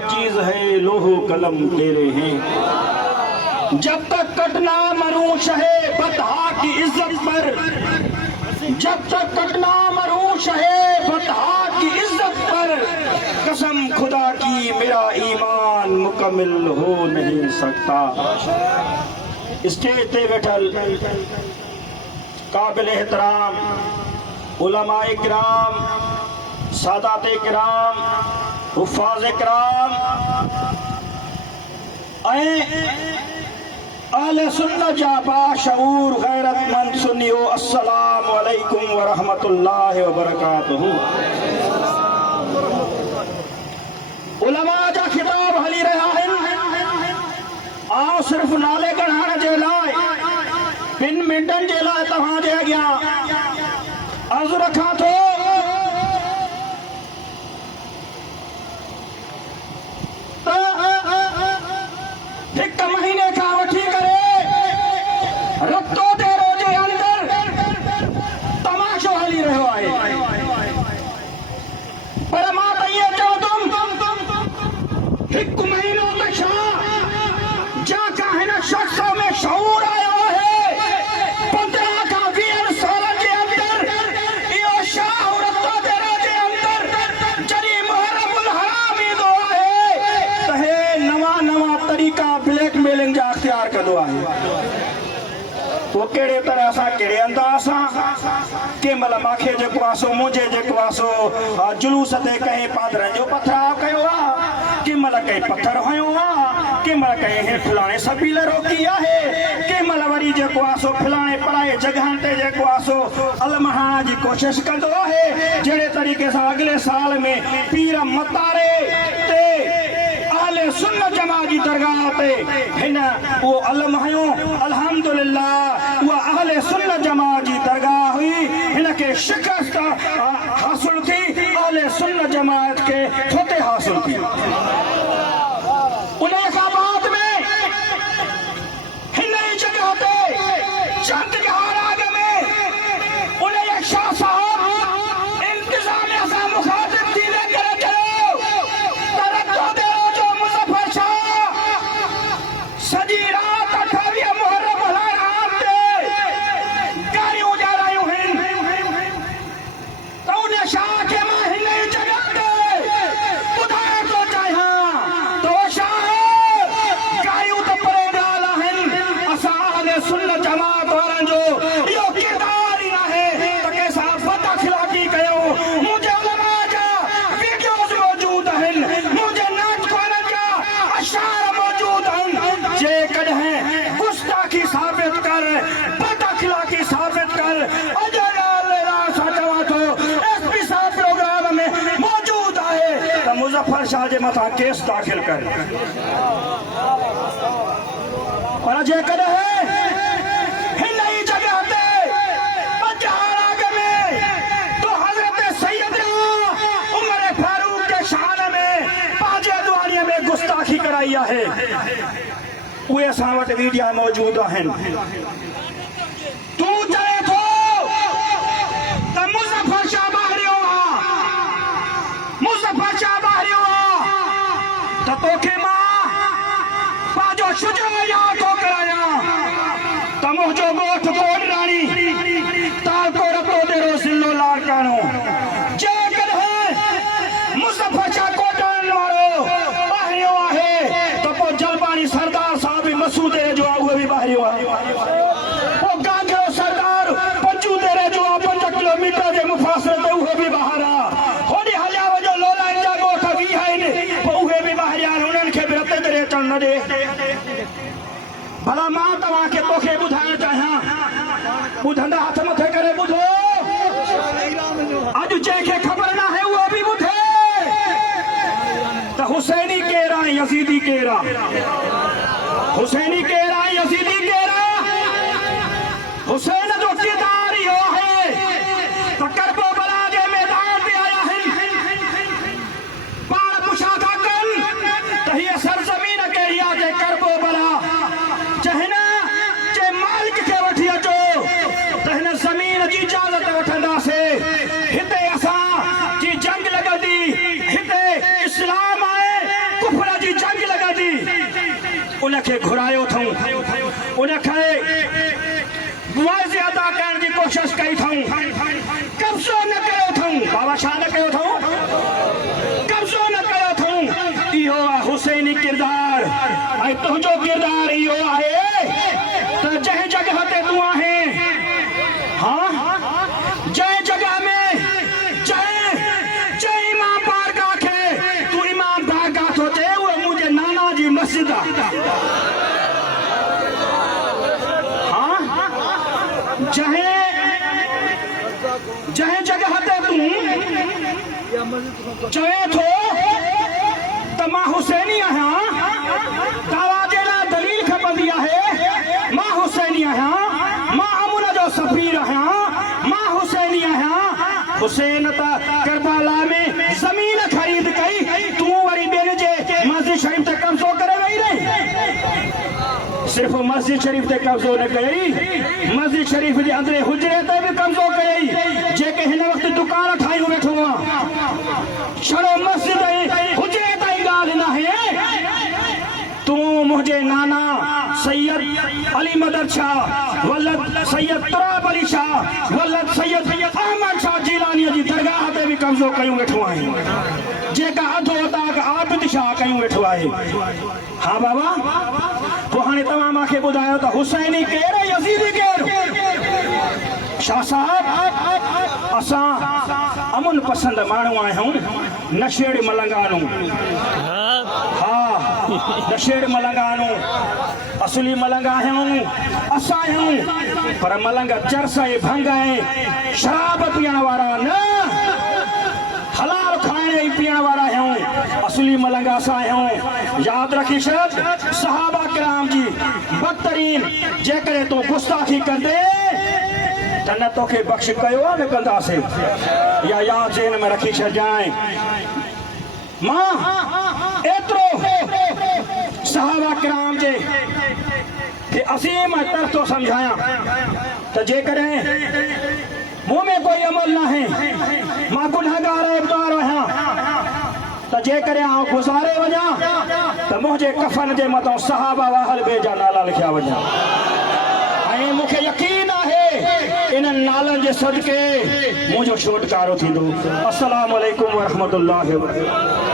चीज है लोहो कलम तेरे हैं। जब तक कटना मरूं शहे बतहा की इज्जत पर, जब तक कटना मरूं शहे बतहा की इज्जत पर, कसम खुदा की मेरा ईमान मुकम्मल हो नहीं सकता। स्टेज पे बैठल काबिल एहतराम उलमाए किराम, सादाते किराम, हुफ्फाज़े किराम, अहले सुन्नत जा बाशऊर गैरतमंद सुन्नियो, अस्सलामु अलैकुम व रहमतुल्लाहि व बरकातुहू। उलमा जा खिताब हली रहा है, आओ सिर्फ नाले गढ़ाण जे लाए, बिन मिंटन जे लाए तव्हां जे अॻियां अर्ज़ रखां थो। हिक महीने खां वठी करे रतो तेरो जे अंदर तमाशो हली रहियो आहे, पर मां त इएं चवंदुमि हिकु महीनो त छा, जंहिंखां हिन शख़्स में शऊर आयो आहे 15 खां 20 सालनि जे अंदर इहो शाह रतो तेरो जे अंदर जॾहिं मुहर्रमुल हराम ईंदो आहे त हे नवां नवां तरीक़ा ब्लैकमेलिंग जा अख़्तियार कंदो आहे। वो कहिड़े तरह सां कहिड़े अंदाज़ सां कंहिं महिल मूंखे जेको आहे सो मुंहिंजे जेको आहे सो जुलूस ते कंहिं पादरनि जो पथराव कयो आहे, कंहिं महिल कंहिं पथर हयो आहे, कंहिं महिल कंहिं फलाणे सबील रोकी आहे, कंहिं महिल वरी जेको आहे सो फलाणे पढ़ाई जगहनि ते जेको आहे सो अलमहाण जी कोशिश कंदो आहे। जहिड़े तरीक़े सां अॻिले साल में पीर मतारे ते अहले सुन्नत जमा जी दरगाह ते हिन वो अलम हयो, अल्हम्दुलिल्लाह उहा अहले सुन्नत जमा जी दरगाह हुई, हिन के शिकस्त हासिल थी, अहले सुन्नत जमात के फतेह हासिल थी। उन खां बाद में हिन ई जगह ते चंद आग में उन शाह साहब इंतजामिया सां मुखातिब थी करे चयो तरक्को दे जो मुज़फ़्फ़र शाह सॼी राति 28 मुहर्रम हलाराम ते गाड़ियूं ॾियारायूं आहिनि, त उन शाह खे मां हिन ई जगह ते ॿुधाइण थो चाहियां त शाह गाड़ियूं त परे ॻाल्हि आहिनि, असां अहले सुन्नत जमात वारनि जो इहो किरदार ई नाहे त कंहिंसां बद अख़लाक़ी कयूं। मुंहिंजे उलमा जा वीडियोज़ मौजूद आहिनि, मुंहिंजे नाटकनि जा अशार मौजूद आहिनि। जेकॾहिं गुस्ताखी साबित कर, बद अख़लाक़ी साबित कर, अॼु सां चवां थो एसपी साहब प्रोग्राम में मौजूद आहे त मुज़फ़्फ़र शाह जे मथां केस दाख़िल कर। पर जेकॾहिं हिन ई जगह ते पंजहाराग में तो हज़रत सैयदना उमर फारूक के शान में पंहिंजे दुआरीअ में गुस्ताखी कराई आहे, उहे असां वटि वीडियो मौजूद आहिनि। तूं चए थो त मुज़फ़्फ़र शाह ॿाहिरियो आहे, मुज़फ़्फ़र शाह ॿाहिरियो आहे त तोखे मां पंहिंजो शुजो यादि थो करायां त मुंहिंजो ॻोठ कोडराणी ताको रतो तेरो ज़िलो लाड़काणो। जेकॾहिं मुज़फ़्फ़र शाह कोडराणी वारो ॿाहिरियो आहे त पोइ जलबाणी सरदार साहिब मसूदे जो आहे, उहे बि ॿाहिरियो आहे। पोइ गांधीओ सरदार पंजू तेरे जो आहे 5 किलोमीटर जे मुफ़ासिले ते, उहे बि ॿाहिरि आहे। होॾे हलिया वञो लोलाइन जा ॻोठ 20 आहिनि, पोइ उहे बि ॿाहिरि आहिनि, उन्हनि खे बि रते ते अचणु न ॾे। भला मां तव्हांखे तोखे ॿुधाइण चाहियां, ॿुधंदा हथ मथे करे ॿुधो, अॼु जंहिंखे ख़बर न आहे उहो बि ॿुधे त हुसैनी केरु आहे, यज़ीदी केरु आहे, हुसैनी केरु आहे, यज़ीदी केरु आहे। हुसैन जो किरदार इहो आहे त करबला जे मैदान ते आया आहिनि, पाण पुछा था कनि त हीअ सरज़मीन कहिड़ी आहे जे करबला चहिन जे मालिक खे वठी अचो त हिन ज़मीन जी इजाज़त वठंदासीं, हिते असां जी जंग लॻंदी, हिते इस्लाम आहे, घुरायो अथऊं उनखे मुआवज़े अदा करण जी कोशिश कई अथऊं कब्ज़ो न कयो अथऊं बाबा छा न कयो अथऊं कब्ज़ो न कयो अथऊं इहो आहे हुसैनी किरदार ऐं तुंहिंजो किरदार इहो आहे त जंहिं जॻह ते तूं आहे हाँ जंहिं जॻह में जंहिं इमाम बारगाह खे तूं इमाम बारगाह थो चए उहो मुंहिंजे नाना जी मस्जिद आहे जंहिं जॻह ते तूं चवे थो त मां हुसैनी आहियां तव्हांजे लाइ दलील खपंदी आहे मां हुसैनी आहियां मां अमुन जो सफ़ीर आहियां मां हुसैनी आहियां हुसैन त करबला में ज़मीन ख़रीद कई तूं वरी ॿियनि जे मस्जिद शरीफ़ ते कब्ज़ो करे वेही रही सिर्फ मस्जिद शरीफ ते कब्ज़ो न कयई मस्जिद शरीफ जे अंदरि हुजरे ते बि कब्ज़ो कयई जेके हिन वक़्तु दुकान ठाहियूं वेठो आहे छड़ो मस्जिद ऐं हुजरे ताईं ॻाल्हि न आहे तूं मुंहिंजे नाना सैयद अली मदद शाह वलद सैयद तुराब अली शाह वलद सैयद अहमद शाह जीलानीअ जी दरगाह ते बि कब्ज़ो कयूं वेठो आहीं जेका अधो अताक आबिद शाह कयूं वेठो आहे हाँ बाबा पोइ हाणे तव्हां मूंखे ॿुधायो त हुसैनी केरु ऐं यज़ीदी केरु शाह साहब असां अमुन पसंद माण्हू आहियूं नशेड़ मलंगानू हा नशेड़ मलंगानू असली मलंग आहियूं असां आहियूं पर मलंग चरस ऐं भंग ऐं शराब पीअण वारा न हलाल खाइण ऐं पीअण वारा आहियूं असली मलंग असां आहियूं यादि रखी छॾ सहाबा किराम जी बदतरीन जेकॾहिं तूं गुस्ताखी कंदे त न तोखे बख़्श कयो आहे न कंदासीं या यादि ज़हन में रखी छॾजांइ मां एतिरो सहाबा किराम जे खे असीम तर थो सम्झायां त जेकॾहिं मूं में कोई अमल न आहे मां गुनहगार इब्तार आहियां त जेकॾहिं आउं गुज़ारे वञा त मुंहिंजे कफ़न जे मथां सहाबा वाहल बे जा नाला लिखिया वञा ऐं मूंखे यकीन आहे इन्हनि नालनि जे सदके मुंहिंजो छुटकारो थींदो अस्सलामु अलैकुम वरहमतुल्लाहि वबरकातुहू